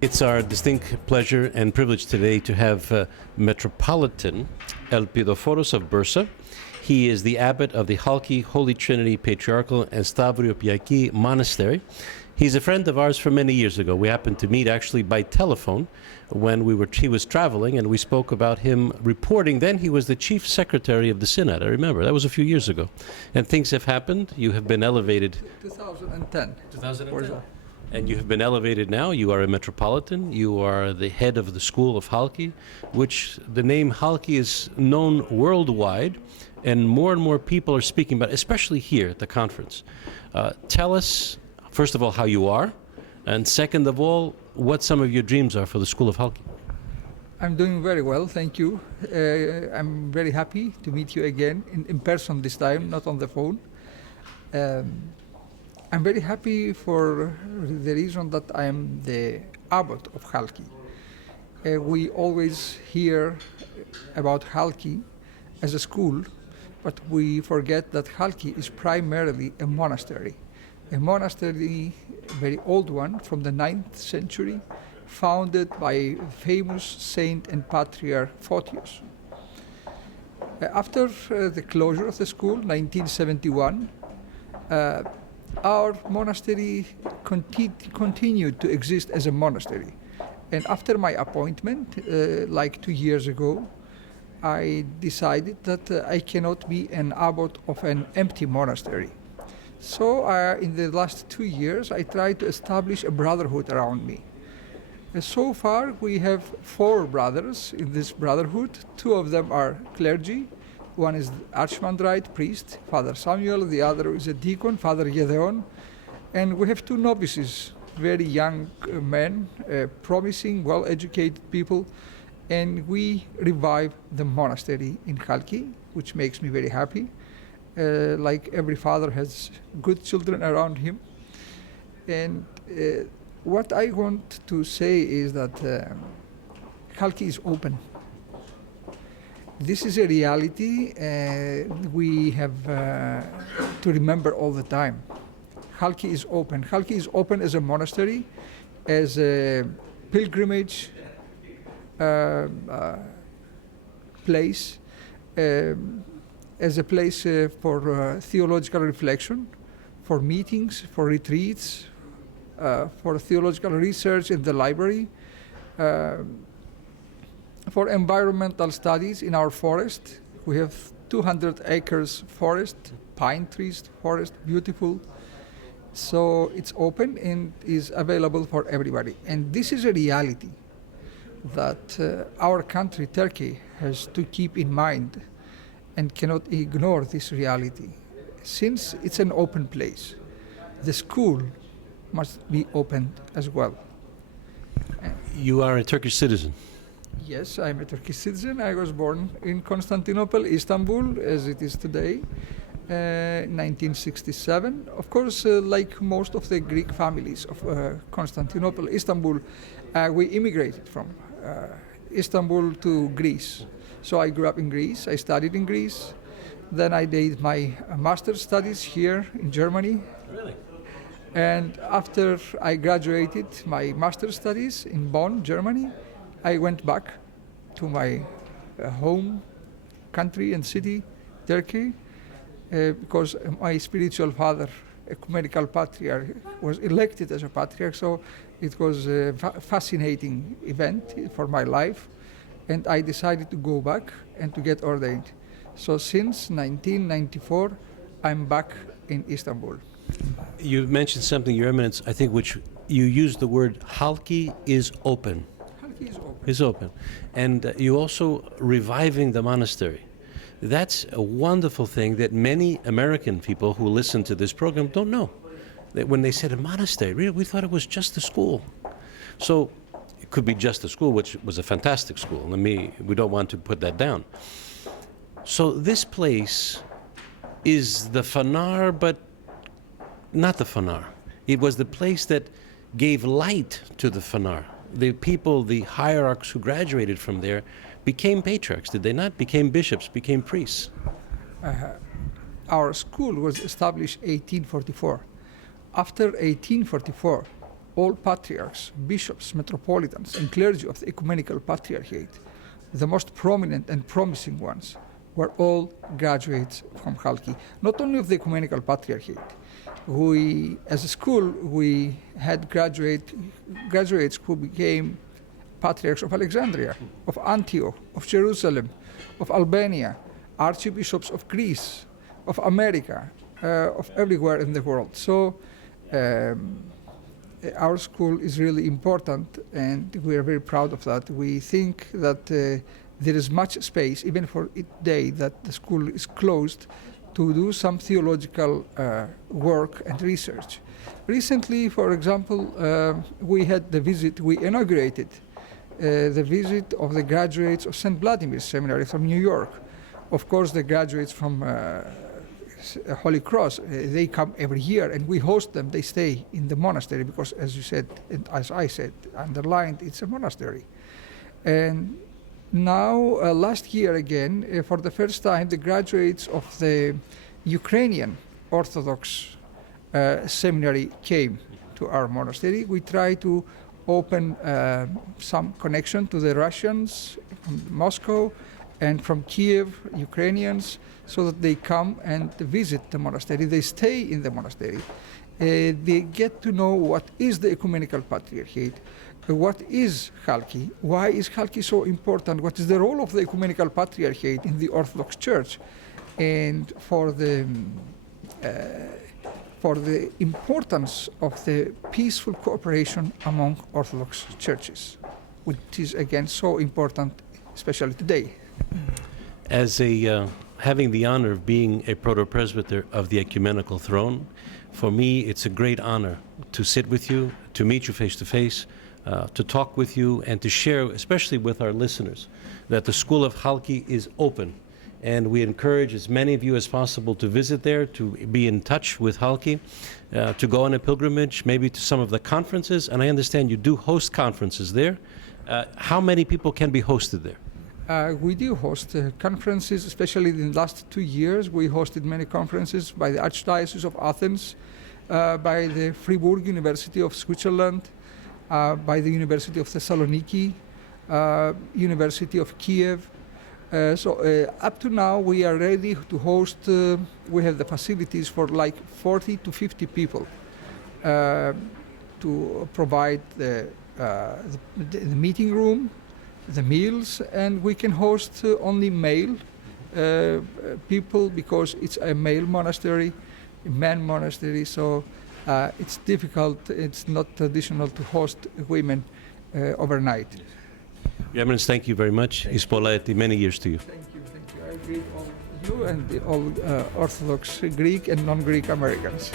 It's our distinct pleasure and privilege today to have Metropolitan Elpidophoros of Bursa. He is the abbot of the Halki Holy Trinity Patriarchal and Stavropyaki Monastery. He's a friend of ours from many years ago. We happened to meet actually by telephone when he was traveling, and we spoke about him reporting. Then he was the chief secretary of the synod. I remember that was a few years ago, and things have happened. You have been elevated. 2010. 2010. And you have been elevated now. You are a metropolitan. You are the head of the school of Halki, which the name Halki is known worldwide, and more people are speaking about, especially here at the conference. Tell us, first of all, how you are, and second of all, what some of your dreams are for the school of Halki. I'm doing very well, thank you. I'm very happy to meet you again in person this time, not on the phone. I'm very happy for the reason that I am the abbot of Halki. We always hear about Halki as a school, but we forget that Halki is primarily a monastery. A monastery, a very old one, from the 9th century, founded by famous saint and patriarch Photios. After the closure of the school, 1971, our monastery continued to exist as a monastery. And after my appointment, like 2 years ago, I decided that I cannot be an abbot of an empty monastery. So in the last 2 years, I tried to establish a brotherhood around me. So far, we have 4 brothers in this brotherhood. 2 of them are clergy. One is Archimandrite, priest, Father Samuel. The other is a deacon, Father Gedeon. And we have 2 novices, very young men, promising, well-educated people. And we revive the monastery in Halki, which makes me very happy. Like every father has good children around him. And what I want to say is that Halki is open. This is a reality we have to remember all the time. Halki is open. Halki is open as a monastery, as a pilgrimage place, as a place for theological reflection, for meetings, for retreats, for theological research in the library, for environmental studies in our forest. We have 200 acres forest, pine trees forest, beautiful. So it's open and is available for everybody. And this is a reality that our country, Turkey, has to keep in mind and cannot ignore this reality. Since it's an open place, the school must be opened as well. You are a Turkish citizen. Yes, I'm a Turkish citizen. I was born in Constantinople, Istanbul, as it is today, 1967. Of course, like most of the Greek families of Constantinople, Istanbul, we immigrated from Istanbul to Greece. So I grew up in Greece, I studied in Greece, then I did my master's studies here in Germany. Really? And after I graduated my master's studies in Bonn, Germany, I went back to my home country and city, Turkey, because my spiritual father, Ecumenical Patriarch, was elected as a patriarch, so it was a fascinating event for my life, and I decided to go back and to get ordained. So since 1994, I'm back in Istanbul. You mentioned something, Your Eminence, I think, which you used the word Halki is open. Halki is open. Is open. And you also reviving the monastery. That's a wonderful thing that many American people who listen to this program don't know. That when they said a monastery, really, we thought it was just a school. So it could be just a school, which was a fantastic school. We don't want to put that down. So this place is the fanar, but not the fanar. It was the place that gave light to the fanar. The people, the hierarchs who graduated from there became patriarchs, did they not? Became bishops, became priests. Our school was established 1844. After 1844, all patriarchs, bishops, metropolitans, and clergy of the Ecumenical Patriarchate, the most prominent and promising ones, were all graduates from Chalki, not only of the Ecumenical Patriarchate. We, as a school, we had graduates who became patriarchs of Alexandria, of Antioch, of Jerusalem, of Albania, archbishops of Greece, of America, of everywhere in the world. So our school is really important, and we are very proud of that. We think that there is much space, even for a day that the school is closed, to do some theological work and research. Recently, for example, we had the visit, we inaugurated the visit of the graduates of St. Vladimir's Seminary from New York. Of course, the graduates from Holy Cross, they come every year and we host them. They stay in the monastery because, as you said, and as I said, underlined, it's a monastery. And now, last year again, for the first time, the graduates of the Ukrainian Orthodox seminary came to our monastery. We try to open some connection to the Russians from Moscow and from Kiev, Ukrainians, so that they come and visit the monastery. They stay in the monastery. They get to know what is the Ecumenical Patriarchate, what is Chalki, why is Chalki so important, what is the role of the Ecumenical Patriarchate in the Orthodox Church, and for the importance of the peaceful cooperation among Orthodox churches, which is again so important, especially today. As a having the honor of being a proto-presbyter of the ecumenical throne, for me it's a great honor to sit with you, to meet you face to face, to talk with you, and to share, especially with our listeners, that the School of Chalki is open. And we encourage as many of you as possible to visit there, to be in touch with Chalki, to go on a pilgrimage, maybe to some of the conferences. And I understand you do host conferences there. How many people can be hosted there? We do host conferences, especially in the last 2 years. We hosted many conferences by the Archdiocese of Athens, by the Fribourg University of Switzerland, by the University of Thessaloniki, University of Kiev. Up to now, we are ready to host, we have the facilities for like 40 to 50 people to provide the meeting room, the meals, and we can host only male people because it's a male monastery, a man monastery, so it's difficult, it's not traditional to host women overnight. Your Eminence, thank you very much. Ispola, many years to you. Thank you. I greet all you and all Orthodox Greek and non-Greek Americans.